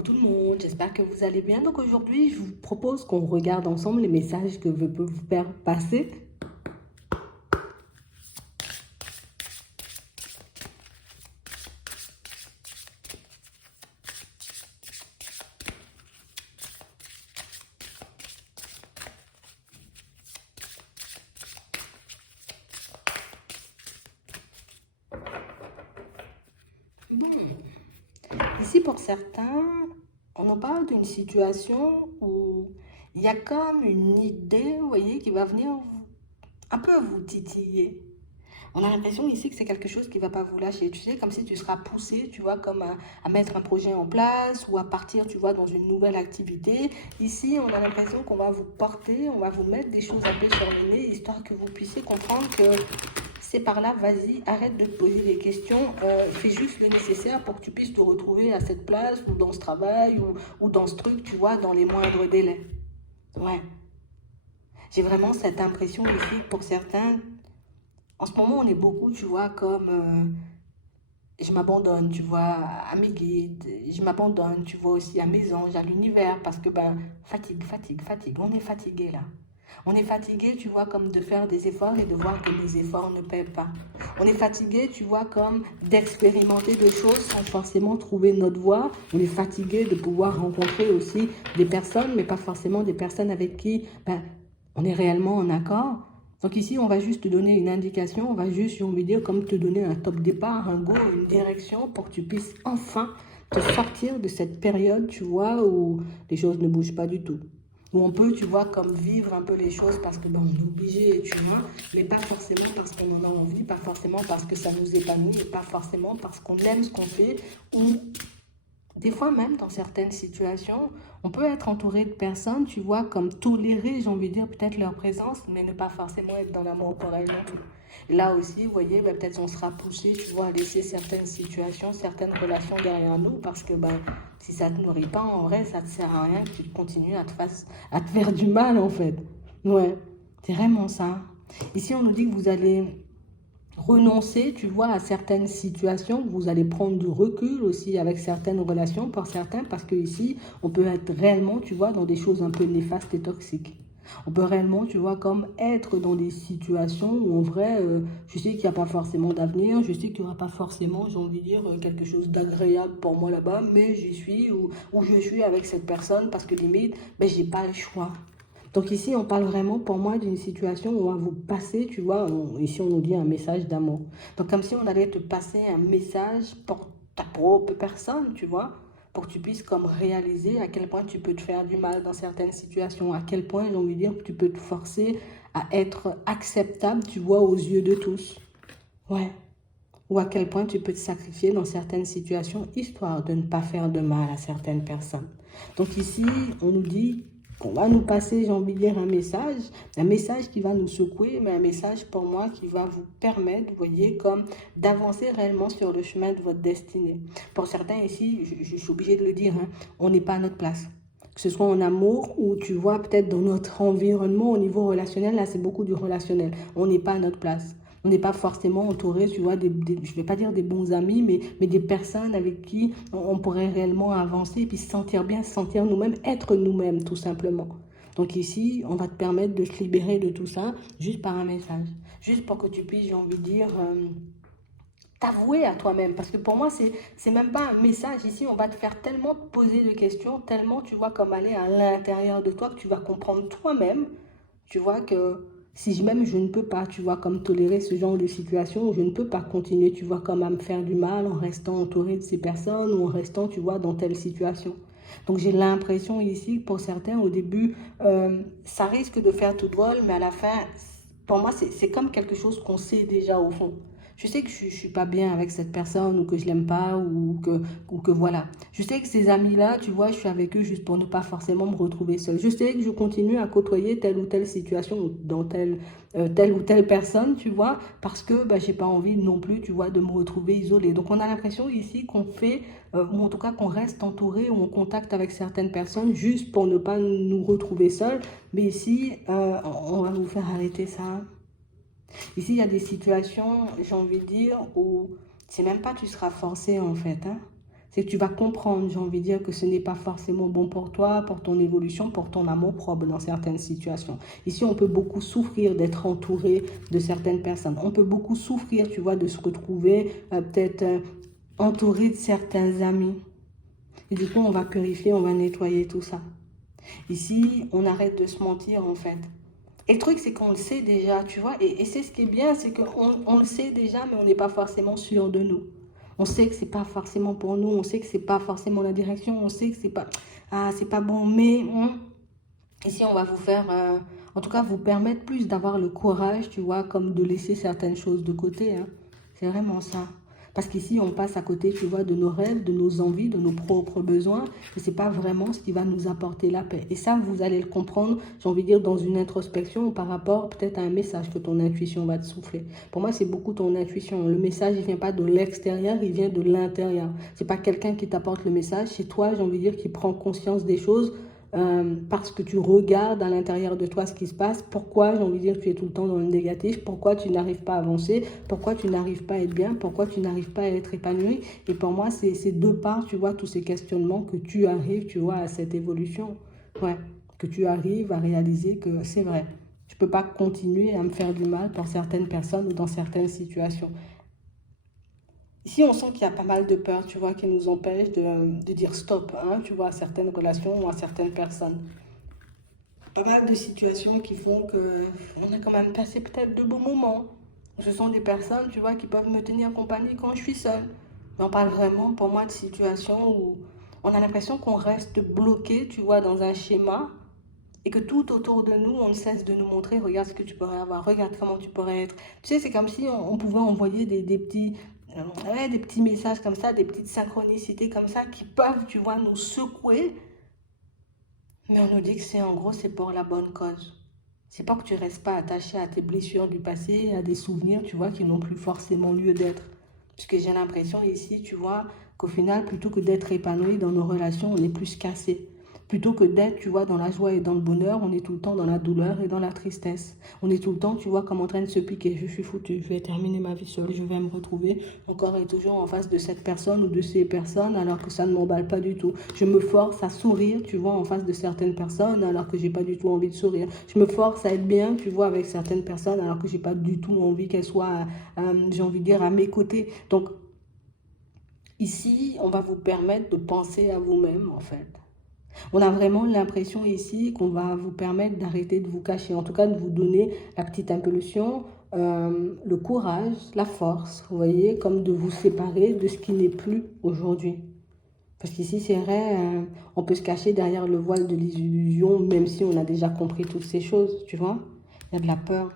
Coucou tout le monde, j'espère que vous allez bien. Donc aujourd'hui, je vous propose qu'on regarde ensemble les messages que je peux vous faire passer. Ici, pour certains, on en parle d'une situation où il y a comme une idée, vous voyez, qui va venir un peu vous titiller. On a l'impression ici que c'est quelque chose qui ne va pas vous lâcher. Tu sais, comme si tu seras poussé, tu vois, comme à mettre un projet en place ou à partir, tu vois, dans une nouvelle activité. Ici, on a l'impression qu'on va vous porter, on va vous mettre des choses un peu sur le nez, histoire que vous puissiez comprendre que c'est par là, vas-y, arrête de te poser des questions, fais juste le nécessaire pour que tu puisses te retrouver à cette place ou dans ce travail ou dans ce truc, tu vois, dans les moindres délais. Ouais, j'ai vraiment cette impression ici pour certains. En ce moment, on est beaucoup, tu vois, comme je m'abandonne, tu vois, à mes guides, je m'abandonne, tu vois, aussi à mes anges, à l'univers, parce que, ben, fatigue, on est fatigué là. On est fatigué, tu vois, comme de faire des efforts et de voir que les efforts ne paient pas. On est fatigué, tu vois, comme d'expérimenter des choses sans forcément trouver notre voie. On est fatigué de pouvoir rencontrer aussi des personnes, mais pas forcément des personnes avec qui, ben, on est réellement en accord. Donc ici, on va juste te donner une indication, on va juste, j'ai envie de dire, comme te donner un top départ, un go, une direction pour que tu puisses enfin te sortir de cette période, tu vois, où les choses ne bougent pas du tout. Où on peut, tu vois, comme vivre un peu les choses parce que ben, on est obligé, tu vois, mais pas forcément parce qu'on en a envie, pas forcément parce que ça nous épanouit, et pas forcément parce qu'on aime ce qu'on fait, ou des fois même, dans certaines situations, on peut être entouré de personnes, tu vois, comme tolérer, j'ai envie de dire, peut-être leur présence, mais ne pas forcément être dans l'amour pour elles non plus. Et là aussi, vous voyez, ben, peut-être on sera poussé, tu vois, à laisser certaines situations, certaines relations derrière nous, parce que ben, si ça ne te nourrit pas, en vrai, ça ne te sert à rien que tu continues à te faire du mal, en fait. Ouais, c'est vraiment ça. Ici, on nous dit que vous allez renoncer, tu vois, à certaines situations, vous allez prendre du recul aussi avec certaines relations pour certains, parce que ici, on peut être réellement, tu vois, dans des choses un peu néfastes et toxiques. On peut réellement, tu vois, comme être dans des situations où en vrai, je sais qu'il n'y a pas forcément d'avenir, je sais qu'il n'y aura pas forcément, j'ai envie de dire, quelque chose d'agréable pour moi là-bas, mais j'y suis ou je suis avec cette personne parce que limite, ben, j'ai pas le choix. Donc ici, on parle vraiment pour moi d'une situation où on va vous passer, tu vois, ici on nous dit un message d'amour. Donc comme si on allait te passer un message pour ta propre personne, tu vois, pour que tu puisses comme réaliser à quel point tu peux te faire du mal dans certaines situations, à quel point, j'ai envie de dire, tu peux te forcer à être acceptable, tu vois, aux yeux de tous. Ouais. Ou à quel point tu peux te sacrifier dans certaines situations, histoire de ne pas faire de mal à certaines personnes. Donc ici, on nous dit qu'on va nous passer, j'ai envie de dire, un message qui va nous secouer, mais un message pour moi qui va vous permettre, vous voyez, comme d'avancer réellement sur le chemin de votre destinée. Pour certains ici, je suis obligée de le dire, hein, on n'est pas à notre place. Que ce soit en amour ou tu vois peut-être dans notre environnement au niveau relationnel, là c'est beaucoup du relationnel. On n'est pas à notre place. On n'est pas forcément entouré, tu vois, je ne vais pas dire des bons amis, mais des personnes avec qui on pourrait réellement avancer et puis se sentir bien, se sentir nous-mêmes, être nous-mêmes tout simplement. Donc ici, on va te permettre de te libérer de tout ça juste par un message. Juste pour que tu puisses, j'ai envie de dire, t'avouer à toi-même. Parce que pour moi, c'est même pas un message. Ici, on va te faire tellement te poser de questions, tellement tu vois comme aller à l'intérieur de toi que tu vas comprendre toi-même, tu vois que si même je ne peux pas, tu vois, comme tolérer ce genre de situation, je ne peux pas continuer, tu vois, comme à me faire du mal en restant entouré de ces personnes ou en restant, tu vois, dans telle situation. Donc j'ai l'impression ici que pour certains, au début, ça risque de faire tout drôle, mais à la fin, pour moi, c'est comme quelque chose qu'on sait déjà au fond. Je sais que je ne suis pas bien avec cette personne ou que je l'aime pas ou que voilà. Je sais que ces amis-là, tu vois, je suis avec eux juste pour ne pas forcément me retrouver seule. Je sais que je continue à côtoyer telle ou telle situation dans telle ou telle personne, tu vois, parce que bah, j'ai pas envie non plus, tu vois, de me retrouver isolée. Donc on a l'impression ici qu'on fait, ou en tout cas qu'on reste entouré ou en contact avec certaines personnes juste pour ne pas nous retrouver seuls. Mais ici, on va vous faire arrêter ça. Ici, il y a des situations, j'ai envie de dire, où c'est même pas tu seras forcé en fait, hein. C'est que tu vas comprendre, j'ai envie de dire, que ce n'est pas forcément bon pour toi, pour ton évolution, pour ton amour propre dans certaines situations. Ici, on peut beaucoup souffrir d'être entouré de certaines personnes. On peut beaucoup souffrir, tu vois, de se retrouver peut-être entouré de certains amis. Et du coup, on va purifier, on va nettoyer tout ça. Ici, on arrête de se mentir, en fait. Et le truc, c'est qu'on le sait déjà, tu vois. Et c'est ce qui est bien, c'est qu'on le sait déjà, mais on n'est pas forcément sûr de nous. On sait que c'est pas forcément pour nous, on sait que c'est pas forcément la direction, on sait que c'est pas bon, mais ici, on va vous faire, en tout cas, vous permettre plus d'avoir le courage, tu vois, comme de laisser certaines choses de côté, hein. C'est vraiment ça. Parce qu'ici, on passe à côté, tu vois, de nos rêves, de nos envies, de nos propres besoins. Et ce n'est pas vraiment ce qui va nous apporter la paix. Et ça, vous allez le comprendre, j'ai envie de dire, dans une introspection par rapport peut-être à un message que ton intuition va te souffler. Pour moi, c'est beaucoup ton intuition. Le message, il ne vient pas de l'extérieur, il vient de l'intérieur. Ce n'est pas quelqu'un qui t'apporte le message, c'est toi, j'ai envie de dire, qui prend conscience des choses parce que tu regardes à l'intérieur de toi ce qui se passe, pourquoi, j'ai envie de dire, tu es tout le temps dans le négatif, pourquoi tu n'arrives pas à avancer, pourquoi tu n'arrives pas à être bien, pourquoi tu n'arrives pas à être épanoui. Et pour moi, c'est de part, tu vois, tous ces questionnements que tu arrives, tu vois, à cette évolution. Ouais, que tu arrives à réaliser que c'est vrai. Je ne peux pas continuer à me faire du mal pour certaines personnes ou dans certaines situations. Ici, on sent qu'il y a pas mal de peurs, tu vois, qui nous empêchent de dire stop, hein, tu vois, à certaines relations ou à certaines personnes. Pas mal de situations qui font que on a quand même passé peut-être de bons moments. Ce sont des personnes, tu vois, qui peuvent me tenir compagnie quand je suis seule. Mais on parle vraiment, pour moi, de situations où on a l'impression qu'on reste bloqué, tu vois, dans un schéma et que tout autour de nous, on ne cesse de nous montrer, regarde ce que tu pourrais avoir, regarde comment tu pourrais être. Tu sais, c'est comme si on pouvait envoyer ouais, des petits messages comme ça, des petites synchronicités comme ça qui peuvent, tu vois, nous secouer. Mais on nous dit que c'est en gros, c'est pour la bonne cause. C'est pas que tu restes pas attaché à tes blessures du passé, à des souvenirs, tu vois, qui n'ont plus forcément lieu d'être. Parce que j'ai l'impression ici, tu vois, qu'au final, plutôt que d'être épanoui dans nos relations, on est plus cassé. Plutôt que d'être, tu vois, dans la joie et dans le bonheur, on est tout le temps dans la douleur et dans la tristesse. On est tout le temps, tu vois, comme en train de se piquer. Je suis foutu, je vais terminer ma vie seule, je vais me retrouver encore et toujours en face de cette personne ou de ces personnes alors que ça ne m'emballe pas du tout. Je me force à sourire, tu vois, en face de certaines personnes alors que j'ai pas du tout envie de sourire. Je me force à être bien, tu vois, avec certaines personnes alors que j'ai pas du tout envie qu'elles soient, j'ai envie de dire, à mes côtés. Donc, ici, on va vous permettre de penser à vous-même, en fait. On a vraiment l'impression ici qu'on va vous permettre d'arrêter de vous cacher, en tout cas de vous donner la petite impulsion, le courage, la force, vous voyez, comme de vous séparer de ce qui n'est plus aujourd'hui. Parce qu'ici, c'est vrai, on peut se cacher derrière le voile de l'illusion, même si on a déjà compris toutes ces choses, tu vois. Il y a de la peur,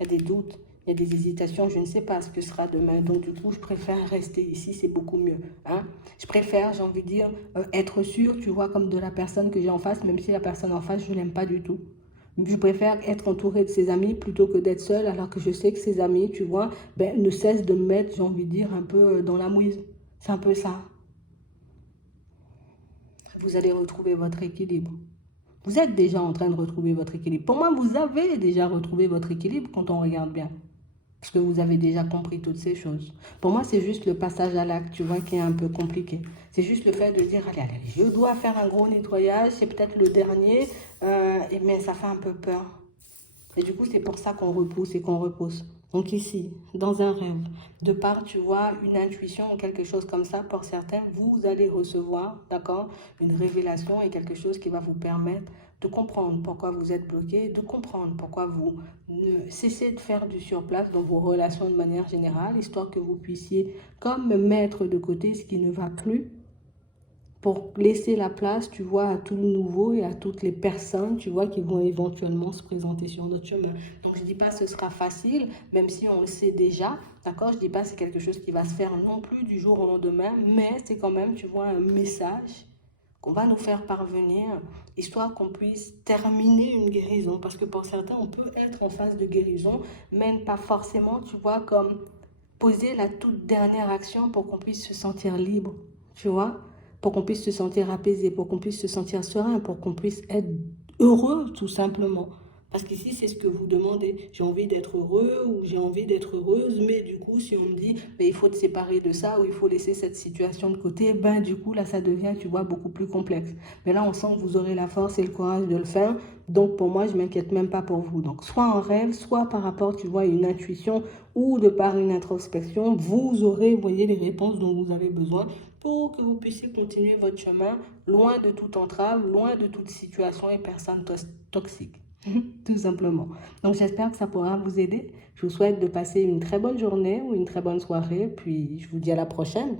il y a des doutes, il y a des hésitations, je ne sais pas ce que sera demain. Donc, du coup, je préfère rester ici, c'est beaucoup mieux, hein. Je préfère, j'ai envie de dire, être sûr, tu vois, comme de la personne que j'ai en face, même si la personne en face, je ne l'aime pas du tout. Je préfère être entourée de ses amis plutôt que d'être seule, alors que je sais que ses amis, tu vois, ben, ne cessent de me mettre, j'ai envie de dire, un peu dans la mouise. C'est un peu ça. Vous allez retrouver votre équilibre. Vous êtes déjà en train de retrouver votre équilibre. Pour moi, vous avez déjà retrouvé votre équilibre quand on regarde bien. Parce que vous avez déjà compris toutes ces choses. Pour moi, c'est juste le passage à l'acte, tu vois, qui est un peu compliqué. C'est juste le fait de dire, allez, allez, je dois faire un gros nettoyage, c'est peut-être le dernier, mais ça fait un peu peur. Et du coup, c'est pour ça qu'on repousse et qu'on repousse. Donc ici, dans un rêve, de part, tu vois, une intuition ou quelque chose comme ça, pour certains, vous allez recevoir, d'accord, une révélation et quelque chose qui va vous permettre de comprendre pourquoi vous êtes bloqué, de comprendre pourquoi vous ne cessez de faire du surplace dans vos relations de manière générale, histoire que vous puissiez comme mettre de côté ce qui ne va plus pour laisser la place, tu vois, à tout le nouveau et à toutes les personnes, tu vois, qui vont éventuellement se présenter sur notre chemin. Donc, je ne dis pas que ce sera facile, même si on le sait déjà, d'accord? Je ne dis pas que c'est quelque chose qui va se faire non plus du jour au lendemain, mais c'est quand même, tu vois, un message qu'on va nous faire parvenir, histoire qu'on puisse terminer une guérison. Parce que pour certains, on peut être en phase de guérison, mais pas forcément, tu vois, comme poser la toute dernière action pour qu'on puisse se sentir libre, tu vois, pour qu'on puisse se sentir apaisé, pour qu'on puisse se sentir serein, pour qu'on puisse être heureux tout simplement. Parce qu'ici, c'est ce que vous demandez. J'ai envie d'être heureux ou j'ai envie d'être heureuse, mais du coup, si on me dit, ben, il faut te séparer de ça ou il faut laisser cette situation de côté, ben du coup, là, ça devient, tu vois, beaucoup plus complexe. Mais là, on sent que vous aurez la force et le courage de le faire. Donc, pour moi, je ne m'inquiète même pas pour vous. Donc, soit en rêve, soit par rapport, tu vois, à une intuition ou de par une introspection, vous aurez, vous voyez, les réponses dont vous avez besoin pour que vous puissiez continuer votre chemin loin de toute entrave, loin de toute situation et personne toxique. Tout simplement. Donc j'espère que ça pourra vous aider. Je vous souhaite de passer une très bonne journée ou une très bonne soirée. Puis je vous dis à la prochaine.